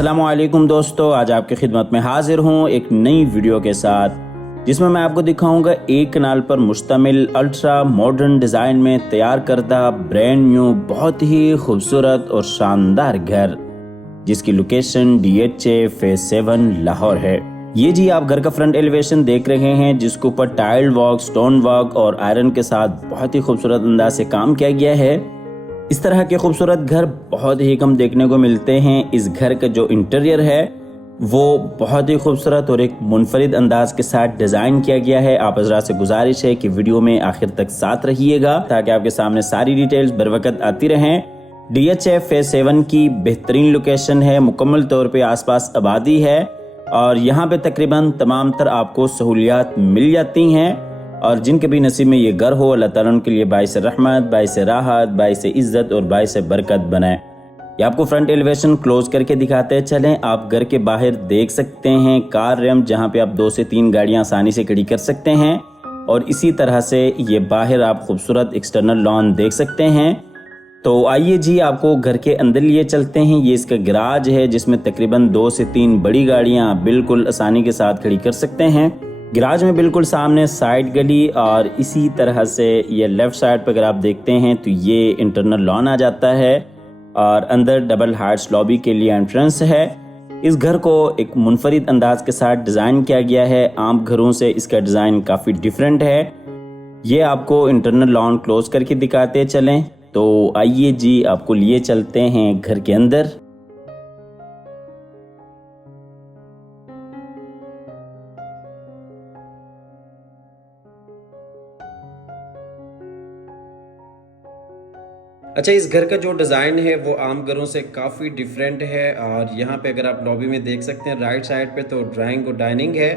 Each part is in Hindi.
अस्सलामुअलैकुम दोस्तों, आज आपकी खिदमत में हाजिर हूँ एक नई वीडियो के साथ जिसमें मैं आपको दिखाऊंगा एक कनाल पर मुश्तमिल अल्ट्रा मॉडर्न डिज़ाइन में तैयार करदा ब्रांड न्यू बहुत ही खूबसूरत और शानदार घर जिसकी लोकेशन DHA फेज 7 लाहौर है। ये जी आप घर का फ्रंट एलिवेशन देख रहे हैं जिसके ऊपर टाइल वर्क, स्टोन वर्क और आयरन के साथ बहुत ही खूबसूरत अंदाज से काम किया गया है। इस तरह के खूबसूरत घर बहुत ही कम देखने को मिलते हैं। इस घर का जो इंटीरियर है वो बहुत ही खूबसूरत और एक मुनफरिद अंदाज के साथ डिज़ाइन किया गया है। आप हज़रात से गुजारिश है कि वीडियो में आखिर तक साथ रहिएगा ताकि आपके सामने सारी डिटेल्स बर वक्त आती रहें। DHA फेज 7 की बेहतरीन लोकेशन है, मुकम्मल तौर पे आसपास आबादी है और यहाँ पे तकरीबन तमाम तर आपको सहूलियात मिल जाती हैं और जिनके भी नसीब में ये घर हो अल्लाह ताला उनके लिए बाइस रहमत, बाइस राहत, बाइस इज्जत और बाइस बरकत बनाए। ये आपको फ्रंट एलिवेशन क्लोज करके दिखाते चलें। आप घर के बाहर देख सकते हैं कार रैम्प जहाँ पे आप 2 से 3 गाड़ियाँ आसानी से खड़ी कर सकते हैं और इसी तरह से ये बाहर आप खूबसूरत एक्सटर्नल लॉन देख सकते हैं। तो आइए जी आपको घर के अंदर लिए चलते हैं। ये इसका गैराज है जिसमें तकरीबन 2 से 3 बड़ी गाड़ियाँ बिल्कुल आसानी के साथ खड़ी कर सकते हैं। गैराज में बिल्कुल सामने साइड गली और इसी तरह से ये लेफ्ट साइड पर अगर आप देखते हैं तो ये इंटरनल लॉन आ जाता है और अंदर डबल हार्ट्स लॉबी के लिए एंट्रेंस है। इस घर को एक मुनफरिद अंदाज के साथ डिज़ाइन किया गया है। आम घरों से इसका डिज़ाइन काफ़ी डिफरेंट है। ये आपको इंटरनल लॉन क्लोज करके दिखाते चलें। तो आइए जी आपको लिए चलते हैं घर के अंदर। अच्छा, इस घर का जो डिज़ाइन है वो आम घरों से काफ़ी डिफरेंट है और यहाँ पे अगर आप लॉबी में देख सकते हैं राइट साइड पे तो ड्राइंग और डाइनिंग है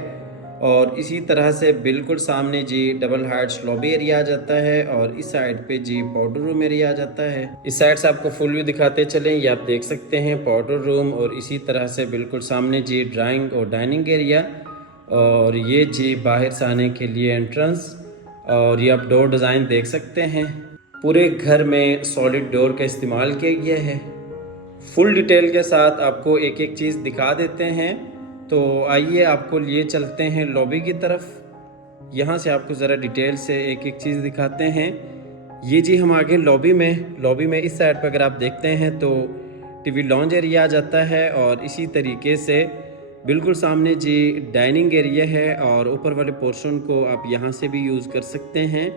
और इसी तरह से बिल्कुल सामने जी डबल हार्ट्स लॉबी एरिया आ जाता है और इस साइड पे जी पाउडर रूम एरिया आ जाता है। इस साइड से आपको फुल व्यू दिखाते चलें। ये आप देख सकते हैं पाउडर रूम और इसी तरह से बिल्कुल सामने जी ड्राइंग और डाइनिंग एरिया और ये जी बाहर से आने के लिए एंट्रेंस और ये आप डोर डिज़ाइन देख सकते हैं। पूरे घर में सॉलिड डोर का इस्तेमाल किया गया है। फुल डिटेल के साथ आपको एक एक चीज़ दिखा देते हैं। तो आइए आपको लिए चलते हैं लॉबी की तरफ। यहाँ से आपको ज़रा डिटेल से एक एक चीज़ दिखाते हैं। ये जी हम आगे लॉबी में इस साइड पर अगर आप देखते हैं तो टीवी लॉन्ज एरिया आ जाता है और इसी तरीके से बिल्कुल सामने जी डाइनिंग एरिया है और ऊपर वाले पोर्शन को आप यहाँ से भी यूज़ कर सकते हैं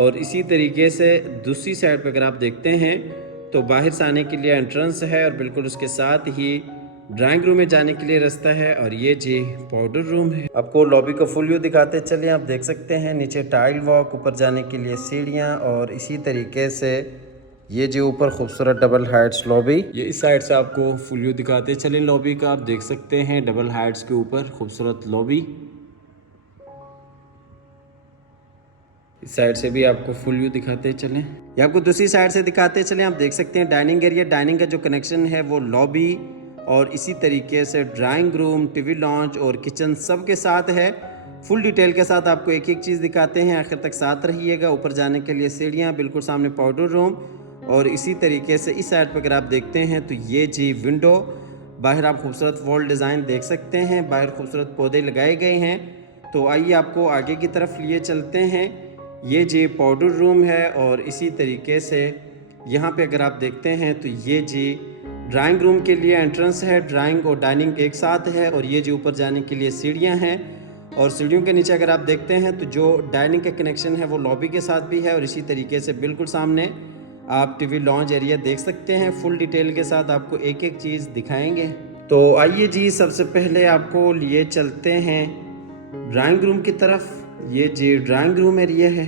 और इसी तरीके से दूसरी साइड पर अगर आप देखते हैं तो बाहर से आने के लिए एंट्रेंस है और बिल्कुल उसके साथ ही ड्राइंग रूम में जाने के लिए रास्ता है और ये जी पाउडर रूम है। आपको लॉबी का फुल व्यू दिखाते चलिए। आप देख सकते हैं नीचे टाइल वॉक, ऊपर जाने के लिए सीढ़ियाँ और इसी तरीके से ये जी ऊपर खूबसूरत डबल हाइट्स लॉबी। ये इस साइड से आपको फुल व्यू दिखाते चलें लॉबी का। आप देख सकते हैं डबल हाइट्स के ऊपर खूबसूरत लॉबी। इस साइड से भी आपको फुल व्यू दिखाते चलें। या आपको दूसरी साइड से दिखाते चलें। आप देख सकते हैं डाइनिंग एरिया, डाइनिंग का जो कनेक्शन है वो लॉबी और इसी तरीके से ड्राइंग रूम, टीवी लॉन्च और किचन सब के साथ है। फुल डिटेल के साथ आपको एक एक चीज़ दिखाते हैं, आखिर तक साथ रहिएगा। ऊपर जाने के लिए सीढ़ियाँ, बिल्कुल सामने पाउडर रूम और इसी तरीके से इस साइड पर अगर आप देखते हैं तो ये जी विंडो। बाहर आप खूबसूरत वॉल डिज़ाइन देख सकते हैं, बाहर खूबसूरत पौधे लगाए गए हैं। तो आइए आपको आगे की तरफ लिए चलते हैं। ये जी पाउडर रूम है और इसी तरीके से यहाँ पे अगर आप देखते हैं तो ये जी ड्राइंग रूम के लिए एंट्रेंस है। ड्राइंग और डाइनिंग एक साथ है और ये जी ऊपर जाने के लिए सीढ़ियाँ हैं और सीढ़ियों के नीचे अगर आप देखते हैं तो जो डाइनिंग का कनेक्शन है वो लॉबी के साथ भी है और इसी तरीके से बिल्कुल सामने आप टीवी लॉन्च एरिया देख सकते हैं। फुल डिटेल के साथ आपको एक एक चीज़ दिखाएंगे। तो आइए जी सबसे पहले आपको लिए चलते हैं ड्राइंग रूम की तरफ। ये जी ड्राइंग रूम एरिया है।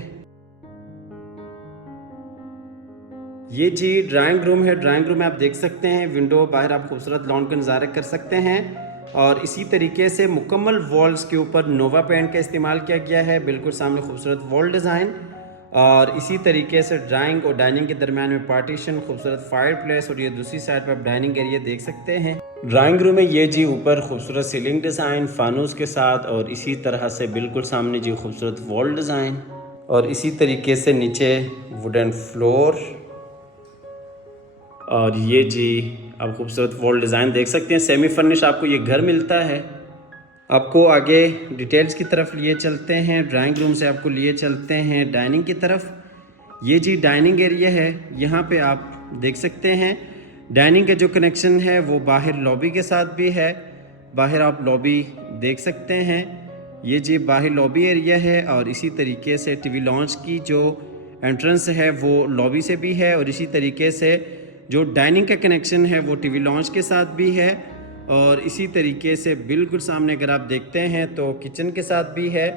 ये जी ड्राइंग रूम है। ड्राइंग रूम में आप देख सकते हैं विंडो, बाहर आप खूबसूरत लॉन का नज़ारा कर सकते हैं और इसी तरीके से मुकम्मल वॉल्स के ऊपर नोवा पेंट का इस्तेमाल किया गया है। बिल्कुल सामने खूबसूरत वॉल डिज़ाइन और इसी तरीके से ड्राइंग और डाइनिंग के दरमियान में पार्टीशन, खूबसूरत फायर प्लेस और ये दूसरी साइड पर आप डाइनिंग एरिया देख सकते हैं। ड्राइंग रूम में ये जी ऊपर खूबसूरत सीलिंग डिज़ाइन फानूस के साथ और इसी तरह से बिल्कुल सामने जी खूबसूरत वॉल डिज़ाइन और इसी तरीके से नीचे वुडन फ्लोर और ये जी आप खूबसूरत वॉल डिज़ाइन देख सकते हैं। सेमी फर्निश आपको ये घर मिलता है। आपको आगे डिटेल्स की तरफ लिए चलते हैं। ड्राइंग रूम से आपको लिए चलते हैं डाइनिंग की तरफ। ये जी डाइनिंग एरिया है। यहाँ पे आप देख सकते हैं डाइनिंग का जो कनेक्शन है वो बाहर लॉबी के साथ भी है। बाहर आप लॉबी देख सकते हैं। ये जी बाहर लॉबी एरिया है और इसी तरीके से टीवी लॉन्च की जो एंट्रेंस है वो लॉबी से भी है और इसी तरीके से जो डाइनिंग का कनेक्शन है वो टीवी लॉन्च के साथ भी है और इसी तरीके से बिल्कुल सामने अगर आप देखते हैं तो किचन के साथ भी है।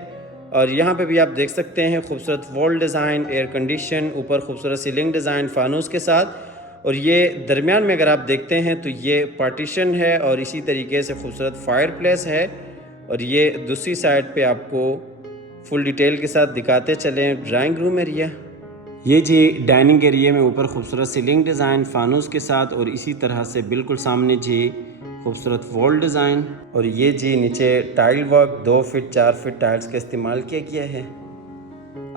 और यहाँ पे भी आप देख सकते हैं खूबसूरत वॉल डिज़ाइन, एयर कंडीशन, ऊपर खूबसूरत सीलिंग डिज़ाइन फानूस के साथ। और ये दरमियान में अगर आप देखते हैं तो ये पार्टीशन है और इसी तरीके से खूबसूरत फायर प्लेस है। और ये दूसरी साइड पे आपको फुल डिटेल के साथ दिखाते चलें ड्राइंग रूम एरिया। ये जी डाइनिंग एरिया में ऊपर खूबसूरत सीलिंग डिज़ाइन फानूस के साथ और इसी तरह से बिल्कुल सामने जी खूबसूरत वॉल डिज़ाइन। और ये जी नीचे tile work 2 feet 4 feet tiles का इस्तेमाल किया गया है।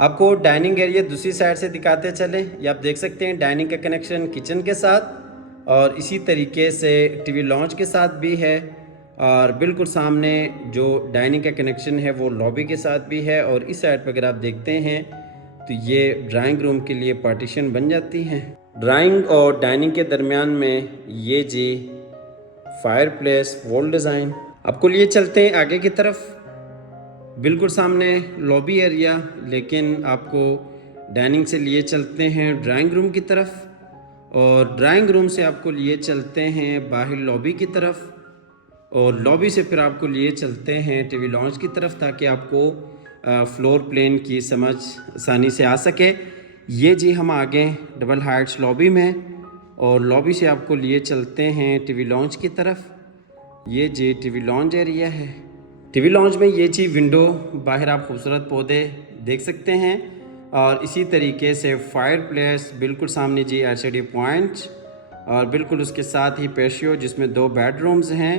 आपको डाइनिंग एरिया दूसरी साइड से दिखाते चलें। ये आप देख सकते हैं डाइनिंग का कनेक्शन किचन के साथ और इसी तरीके से टीवी लॉन्च के साथ भी है। और बिल्कुल सामने जो डाइनिंग का कनेक्शन है वो लॉबी के साथ भी है। और इस साइड पर अगर आप देखते हैं तो ये ड्राइंग रूम के लिए पार्टीशन बन जाती हैं। ड्राइंग और डाइनिंग के दरमियान में ये जी फायर प्लेस वॉल डिज़ाइन। आपको लिए चलते हैं आगे की तरफ। बिल्कुल सामने लॉबी एरिया, लेकिन आपको डाइनिंग से लिए चलते हैं ड्राइंग रूम की तरफ और ड्राइंग रूम से आपको लिए चलते हैं बाहर लॉबी की तरफ और लॉबी से फिर आपको लिए चलते हैं टीवी लॉन्च की तरफ ताकि आपको फ्लोर प्लेन की समझ आसानी से आ सके। ये जी हम आगे डबल हाइट्स लॉबी में और लॉबी से आपको लिए चलते हैं टीवी लॉन्च की तरफ। ये जी टीवी लॉन्च एरिया है। टीवी लॉन्च में ये जी विंडो, बाहर आप खूबसूरत पौधे देख सकते हैं और इसी तरीके से फायर प्लेस, बिल्कुल सामने जी एलसीडी पॉइंट और बिल्कुल उसके साथ ही पेशियो जिसमें 2 बेडरूम्स हैं।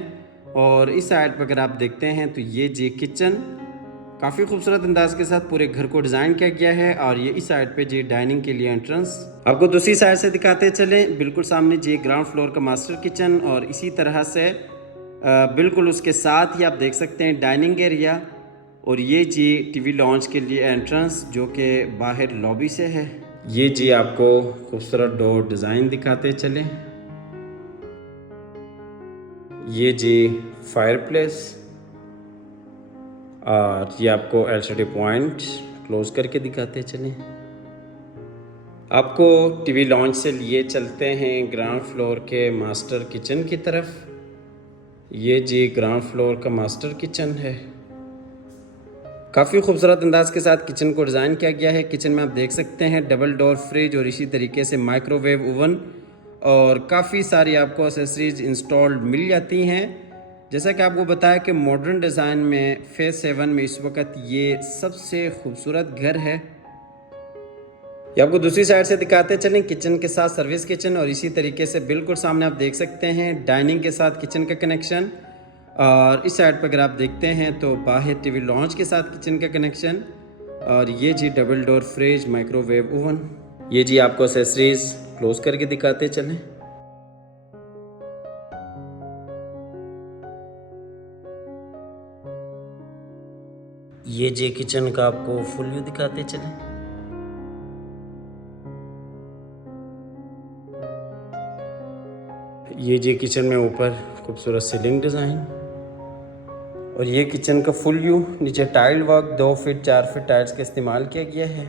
और इस साइड पर अगर आप देखते हैं तो ये जी किचन काफ़ी खूबसूरत अंदाज के साथ पूरे घर को डिज़ाइन किया गया है। और ये इस साइड पे जी डाइनिंग के लिए एंट्रेंस आपको दूसरी साइड से दिखाते चलें। बिल्कुल सामने जी ग्राउंड फ्लोर का मास्टर किचन और इसी तरह से बिल्कुल उसके साथ ही आप देख सकते हैं डाइनिंग एरिया। और ये जी टीवी लॉन्च के लिए एंट्रेंस जो कि बाहर लॉबी से है। ये जी आपको खूबसूरत डोर डिज़ाइन दिखाते चलें। ये जी फायर प्लेस और ये आपको एलसीडी पॉइंट क्लोज करके दिखाते चलें। आपको टीवी लॉन्च से लिए चलते हैं ग्राउंड फ्लोर के मास्टर किचन की तरफ। ये जी ग्राउंड फ्लोर का मास्टर किचन है। काफ़ी खूबसूरत अंदाज के साथ किचन को डिज़ाइन किया गया है। किचन में आप देख सकते हैं डबल डोर फ्रिज और इसी तरीके से माइक्रोवेव ओवन और काफ़ी सारी आपको एक्सेसरीज इंस्टॉल्ड मिल जाती हैं। जैसा कि आपको बताया कि मॉडर्न डिज़ाइन में फेज़ 7 में इस वक्त ये सबसे खूबसूरत घर है। ये आपको दूसरी साइड से दिखाते चलें। किचन के साथ सर्विस किचन और इसी तरीके से बिल्कुल सामने आप देख सकते हैं डाइनिंग के साथ किचन का कनेक्शन। और इस साइड पर अगर आप देखते हैं तो बाहर टीवी लॉन्च के साथ किचन का कनेक्शन। और ये जी double door fridge, microwave oven. ये जी आपको एक्सेसरीज क्लोज करके दिखाते चलें। ये जी किचन का आपको फुल व्यू दिखाते चलें। ये जी किचन में ऊपर खूबसूरत सीलिंग डिज़ाइन और ये किचन का फुल व्यू। नीचे tile work 2 feet 4 feet tiles का इस्तेमाल किया गया है।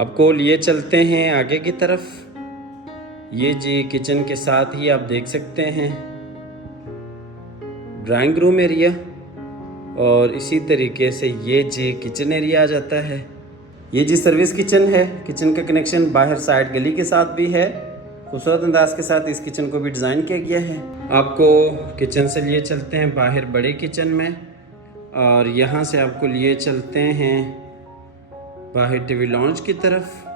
आपको लिए चलते हैं आगे की तरफ। ये जी किचन के साथ ही आप देख सकते हैं ड्राइंग रूम एरिया और इसी तरीके से ये जी किचन एरिया आ जाता है। ये जी सर्विस किचन है। किचन का कनेक्शन बाहर साइड गली के साथ भी है। खूबसूरत अंदाज के साथ इस किचन को भी डिज़ाइन किया गया है। आपको किचन से लिए चलते हैं बाहर बड़े किचन में और यहाँ से आपको लिए चलते हैं बाहर टीवी लॉन्च की तरफ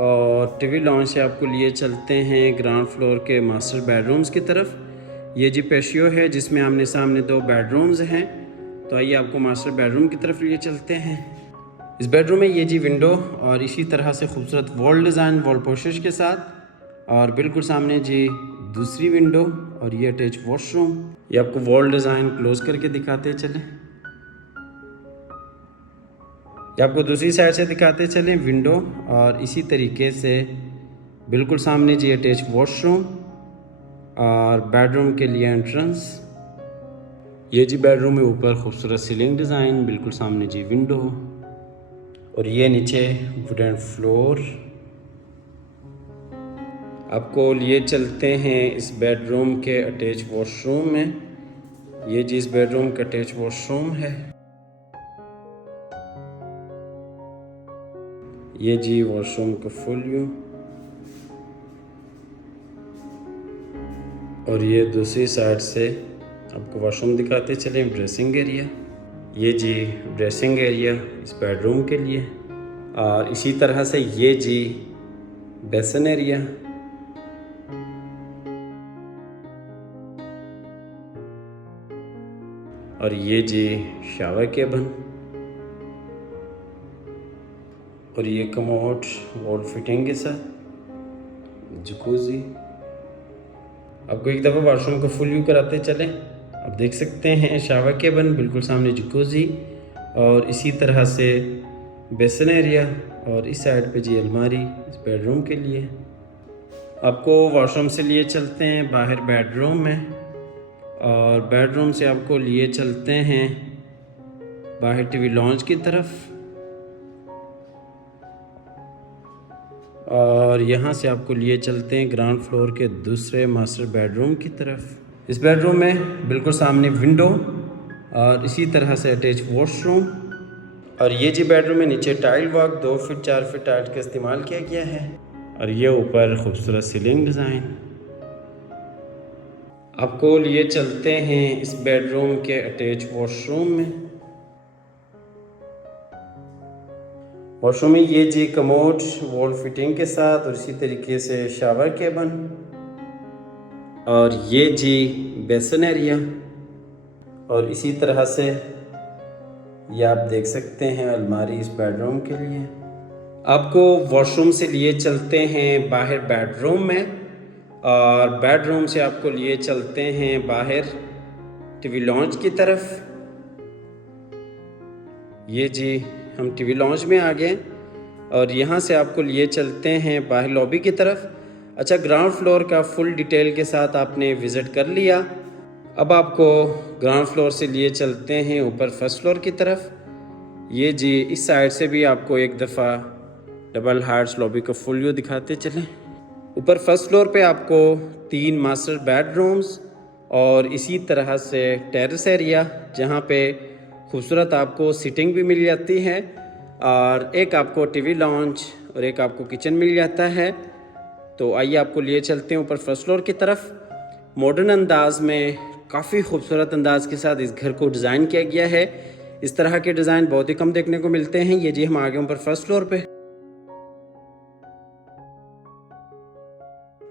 और टीवी लॉन्च से आपको लिए चलते हैं ग्राउंड फ्लोर के मास्टर बेडरूम्स की तरफ। ये जी पेशियो है जिसमें आमने सामने 2 बेडरूम्स हैं। तो आइए आपको मास्टर बेडरूम की तरफ लिए चलते हैं। इस बेडरूम में ये जी विंडो और इसी तरह से खूबसूरत वॉल डिज़ाइन वॉल पोशेस के साथ, और बिल्कुल सामने जी दूसरी विंडो और ये अटैच वॉशरूम। ये आपको वॉल डिज़ाइन क्लोज करके दिखाते चलें। ये आपको दूसरी साइड से दिखाते चलें विंडो और इसी तरीके से बिल्कुल सामने जी अटैच वॉशरूम और बेडरूम के लिए एंट्रेंस। ये जी बेडरूम में ऊपर खूबसूरत सीलिंग डिज़ाइन, बिल्कुल सामने जी विंडो और ये नीचे वुडन फ्लोर। आपको लिए चलते हैं इस बेडरूम के अटैच वॉशरूम में। ये जी इस बेडरूम का अटैच वॉशरूम है। ये जी वॉशरूम का फुल व्यू और ये दूसरी साइड से आपको वॉशरूम दिखाते चले ड्रेसिंग एरिया। ये जी ड्रेसिंग एरिया इस बेडरूम के लिए, और इसी तरह से ये जी बेसन एरिया। और ये जी शावर केबिन और ये कमोड वॉल फिटिंग के साथ जकूजी। आपको एक दफ़ा वॉशरूम का फुल व्यू कराते चले। आप देख सकते हैं शावर केबिन, बिल्कुल सामने जकूजी और इसी तरह से बेसन एरिया, और इस साइड पे जी अलमारी इस बेडरूम के लिए। आपको वॉशरूम से लिए चलते हैं बाहर बेडरूम में, और बेडरूम से आपको लिए चलते हैं बाहर टीवी लॉन्च की तरफ, और यहाँ से आपको लिए चलते हैं ग्राउंड फ्लोर के दूसरे मास्टर बेडरूम की तरफ। इस बेडरूम में बिल्कुल सामने विंडो और इसी तरह से अटैच वॉशरूम, और ये जी बेडरूम में नीचे tile work 2 feet 4 feet tile का इस्तेमाल किया गया है, और ये ऊपर खूबसूरत सीलिंग डिज़ाइन। आपको लिए चलते हैं इस बेडरूम के अटैच वॉशरूम में। वॉशरूम में ये जी कमोड वॉल फिटिंग के साथ और इसी तरीके से शावर केबिन, और ये जी बेसन एरिया, और इसी तरह से ये आप देख सकते हैं अलमारी इस बेडरूम के लिए। आपको वॉशरूम से लिए चलते हैं बाहर बेडरूम में, और बेडरूम से आपको लिए चलते हैं बाहर टीवी लॉन्च की तरफ। ये जी हम टीवी लॉन्च में आ गए, और यहाँ से आपको लिए चलते हैं बाहर लॉबी की तरफ। अच्छा, ग्राउंड फ्लोर का फुल डिटेल के साथ आपने विज़िट कर लिया। अब आपको ग्राउंड फ्लोर से लिए चलते हैं ऊपर फर्स्ट फ्लोर की तरफ। ये जी इस साइड से भी आपको एक दफ़ा डबल हार्ट्स लॉबी का फुल व्यू दिखाते चलें। ऊपर फर्स्ट फ्लोर पे आपको 3 मास्टर बेडरूम्स और इसी तरह से टेरेस एरिया, जहाँ पे खूबसूरत आपको सीटिंग भी मिल जाती है, और एक आपको टीवी लॉन्च और एक आपको किचन मिल जाता है। तो आइए आपको लिए चलते हैं ऊपर फर्स्ट फ्लोर की तरफ। मॉडर्न अंदाज में काफ़ी खूबसूरत अंदाज के साथ इस घर को डिज़ाइन किया गया है। इस तरह के डिज़ाइन बहुत ही कम देखने को मिलते हैं। ये जी हम आ गए ऊपर फर्स्ट फ्लोर पे,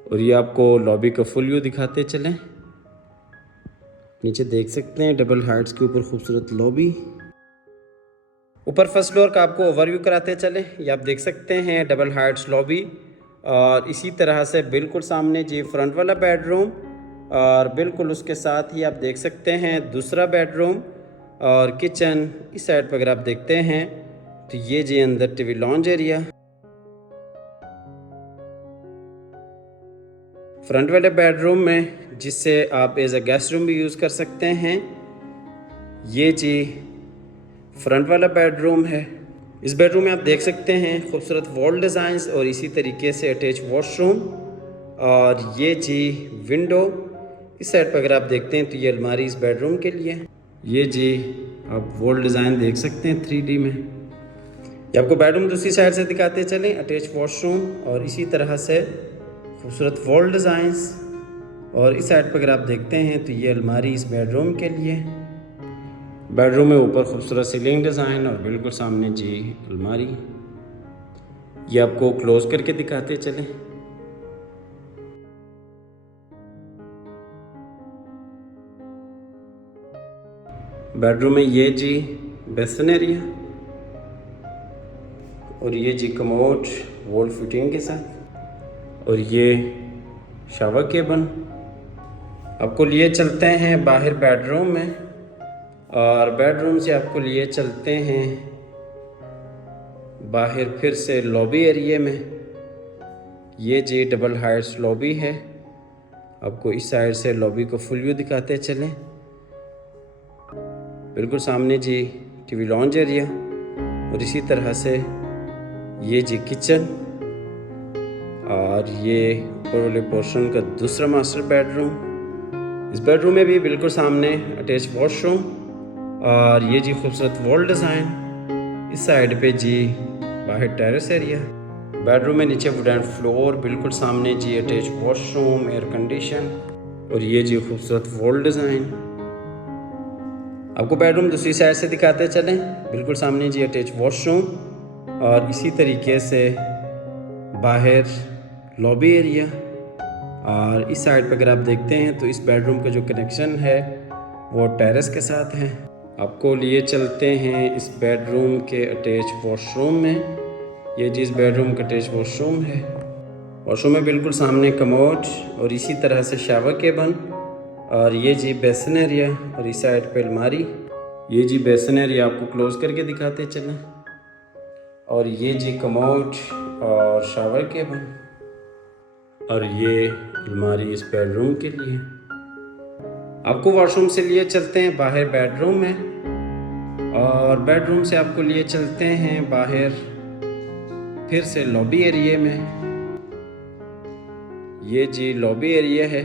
और ये आपको लॉबी का फुल व्यू दिखाते चलें। नीचे देख सकते हैं डबल हाइट्स के ऊपर खूबसूरत लॉबी। ऊपर फर्स्ट फ्लोर का आपको ओवरव्यू कराते चले। ये आप देख सकते हैं डबल हाइट्स लॉबी, और इसी तरह से बिल्कुल सामने जी फ्रंट वाला बेडरूम, और बिल्कुल उसके साथ ही आप देख सकते हैं दूसरा बेडरूम और किचन। इस साइड पर अगर आप देखते हैं तो ये जी अंदर टीवी लॉन्च एरिया। फ्रंट वाले बेडरूम में, जिससे आप एज अ गेस्ट रूम भी यूज़ कर सकते हैं, ये जी फ्रंट वाला बेडरूम है। इस बेडरूम में आप देख सकते हैं खूबसूरत वॉल डिज़ाइंस और इसी तरीके से अटैच वॉशरूम, और ये जी विंडो। इस साइड पर अगर आप देखते हैं तो ये अलमारी इस बेडरूम के लिए। ये जी आप वॉल डिज़ाइन देख सकते हैं 3D में। ये आपको बेडरूम दूसरी साइड से दिखाते चलें, अटैच वॉशरूम और इसी तरह से खूबसूरत वॉल डिज़ाइंस, और इस साइड पर अगर आप देखते हैं तो ये अलमारी इस बेडरूम के लिए। बेडरूम में ऊपर खूबसूरत सीलिंग डिज़ाइन और बिल्कुल सामने जी अलमारी। ये आपको क्लोज करके दिखाते चलें। बेडरूम में ये जी बेसिन एरिया और ये जी कमोड वॉल फिटिंग के साथ और ये शावर केबल। आपको लिए चलते हैं बाहर बेडरूम में और बेडरूम से आपको लिए चलते हैं बाहर फिर से लॉबी एरिया में। ये जी डबल हाइट्स लॉबी है। आपको इस साइड से लॉबी को फुल व्यू दिखाते चलें। बिल्कुल सामने जी टीवी लॉन्ज एरिया और इसी तरह से ये जी किचन और ये ऊपर वाले पोर्शन का दूसरा मास्टर बेडरूम। इस बेडरूम में भी बिल्कुल सामने अटैच वॉशरूम और ये जी खूबसूरत वॉल डिज़ाइन। इस साइड पे जी बाहर टेरेस एरिया। बेडरूम में नीचे वुडन फ्लोर, बिल्कुल सामने जी अटैच वॉशरूम, एयर कंडीशन और ये जी खूबसूरत वॉल डिज़ाइन। आपको बेडरूम दूसरी साइड से दिखाते चलें। बिल्कुल सामने जी अटैच वॉशरूम और इसी तरीके से बाहर लॉबी एरिया और इस साइड पर अगर आप देखते हैं तो इस बेडरूम का जो कनेक्शन है वो टेरेस के साथ है। आपको लिए चलते हैं इस बेडरूम के अटैच वॉशरूम में। ये जी इस बेडरूम का अटैच वॉशरूम है। वॉशरूम में बिल्कुल सामने कमोड और इसी तरह से शावर केबल और ये जी बेसिन एरिया और इस साइड पे अलमारी। ये जी बेसिन एरिया आपको क्लोज करके दिखाते चलें और ये जी कमोड और शावर केबल और ये अलमारी इस बेडरूम के लिए। आपको वॉशरूम से लिए चलते हैं बाहर बेडरूम में और बेडरूम से आपको लिए चलते हैं बाहर फिर से लॉबी एरिया में। ये जी लॉबी एरिया है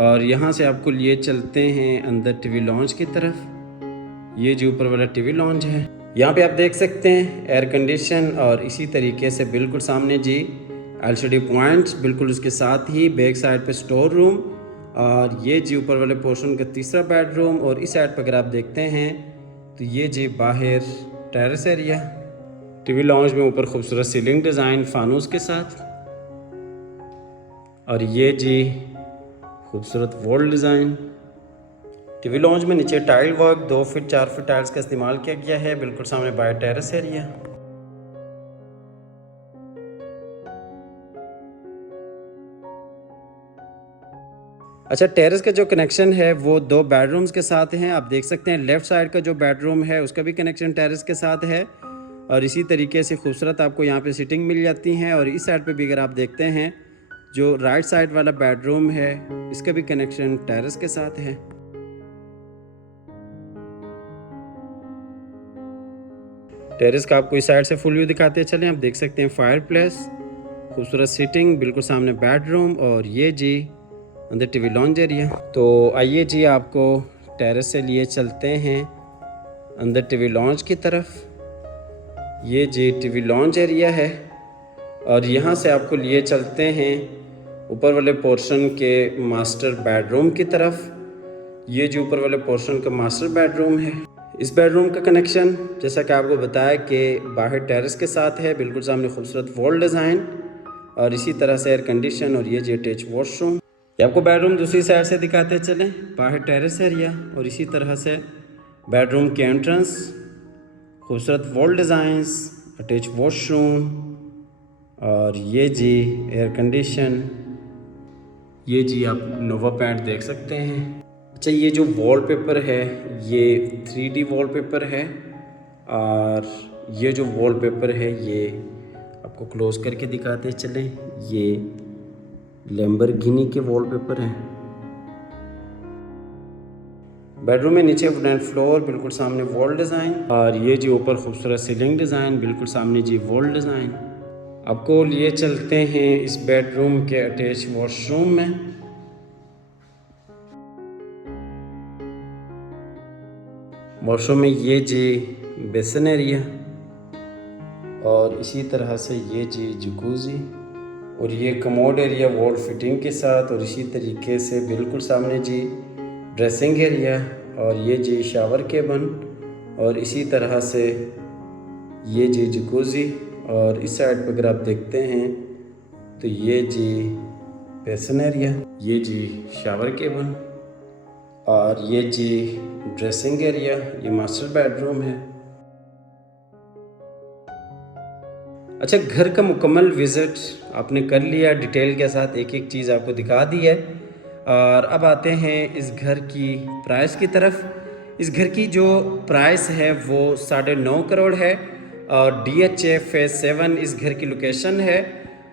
और यहाँ से आपको लिए चलते हैं अंदर टीवी लॉन्ज की तरफ। ये जी ऊपर वाला टीवी लॉन्ज है। यहाँ पे आप देख सकते हैं एयर कंडीशन और इसी तरीके से बिल्कुल सामने जी एलसीडी पॉइंट्स, बिल्कुल उसके साथ ही बैक साइड पे स्टोर रूम और ये जी ऊपर वाले पोर्शन का तीसरा बेडरूम और इस साइड पर अगर आप देखते हैं तो ये जी बाहर टेरेस एरिया। टीवी लॉन्ज में ऊपर खूबसूरत सीलिंग डिज़ाइन फानूस के साथ और ये जी खूबसूरत वॉल डिज़ाइन। टीवी लॉन्ज में नीचे tile work 2 feet 4 feet tiles का इस्तेमाल किया गया है। बिल्कुल सामने बाहर टेरेस एरिया। अच्छा, टेरेस का जो कनेक्शन है वो 2 बेडरूम्स के साथ हैं। आप देख सकते हैं लेफ़्ट साइड का जो बेडरूम है उसका भी कनेक्शन टेरेस के साथ है और इसी तरीके से खूबसूरत आपको यहाँ पे सिटिंग मिल जाती हैं। और इस साइड पे भी अगर आप देखते हैं जो राइट साइड वाला बेडरूम है इसका भी कनेक्शन टेरेस के साथ है। टेरेस का आपको इस साइड से फुल व्यू दिखाते चलें। आप देख सकते हैं फायर प्लेस, खूबसूरत सिटिंग, बिल्कुल सामने बेडरूम और ये जी अंदर टीवी लॉन्ज एरिया। तो आइए जी आपको टेरेस से लिए चलते हैं अंदर टीवी लॉन्ज की तरफ। ये जी टीवी लॉन्ज एरिया है और यहाँ से आपको लिए चलते हैं ऊपर वाले पोर्शन के मास्टर बेडरूम की तरफ। ये जो ऊपर वाले पोर्शन का मास्टर बेडरूम है, इस बेडरूम का कनेक्शन जैसा कि आपको बताया कि बाहर टेरेस के साथ है। बिल्कुल सामने खूबसूरत वॉल डिज़ाइन और इसी तरह से एयर कंडीशन और ये जी अटैच वॉशरूम। ये आपको बेडरूम दूसरी साइड से दिखाते चलें। बाहर टेरेस एरिया और इसी तरह से बेडरूम के एंट्रेंस, खूबसूरत वॉल डिज़ाइंस, अटैच वॉशरूम और ये जी एयर कंडीशन। ये जी आप नोवा पैंट देख सकते हैं। अच्छा, ये जो वॉलपेपर है ये 3D वॉलपेपर है और ये जो वॉलपेपर है ये आपको क्लोज करके दिखाते चलें। ये लैम्बोर्गिनी के वॉलपेपर हैं। बेडरूम में नीचे वुडन फ्लोर, बिल्कुल सामने वॉल डिज़ाइन और ये जी ऊपर खूबसूरत सीलिंग डिज़ाइन, बिल्कुल सामने जी वॉल डिज़ाइन। आपको लिए चलते हैं इस बेडरूम के अटैच वॉशरूम में। वॉशरूम में ये जी बेसिन एरिया और इसी तरह से ये जी जकूज़ी और ये कमोड एरिया वॉल फिटिंग के साथ और इसी तरीके से बिल्कुल सामने जी ड्रेसिंग एरिया और ये जी शावर केबल और इसी तरह से ये जी जकूज़ी और इस साइड पर अगर आप देखते हैं तो ये जी बेसिन एरिया, ये जी शावर केबल और ये जी ड्रेसिंग एरिया, ये मास्टर बेडरूम है। अच्छा, घर का मुकम्मल विज़िट आपने कर लिया, डिटेल के साथ एक एक चीज़ आपको दिखा दी है। और अब आते हैं इस घर की प्राइस की तरफ। इस घर की जो प्राइस है वो 9.5 करोड़ है और DHA फेज़ 7 इस घर की लोकेशन है।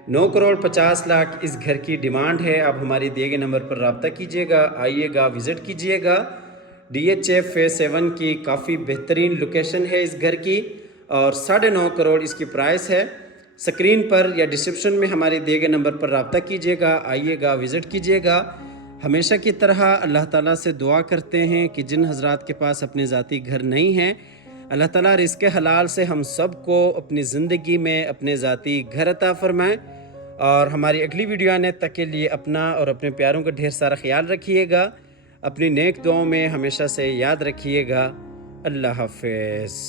9 करोड़ 50 लाख इस घर की डिमांड है। आप हमारे दिए गए नंबर पर रब्ता कीजिएगा, आइएगा, विज़िट कीजिएगा। DHA फेज़ 7 की काफ़ी बेहतरीन लोकेशन है इस घर की और 9.5 करोड़ इसकी प्राइस है। स्क्रीन पर या डिस्क्रिप्शन में हमारे दिए गए नंबर पर रब्ता कीजिएगा, आइएगा, विज़िट कीजिएगा। हमेशा की तरह अल्लाह ताला से दुआ करते हैं कि जिन हज़रात के पास अपने ज़ाती घर नहीं हैं, अल्लाह ताला रिज़्क़ हलाल से हम सब को अपनी ज़िंदगी में अपने ज़ाती घर अता फ़रमाएँ। और हमारी अगली वीडियो आने तक के लिए अपना और अपने प्यारों का ढेर सारा ख्याल रखिएगा। अपनी नेक दुआओं में हमेशा से याद रखिएगा। अल्लाह हाफ़िज़।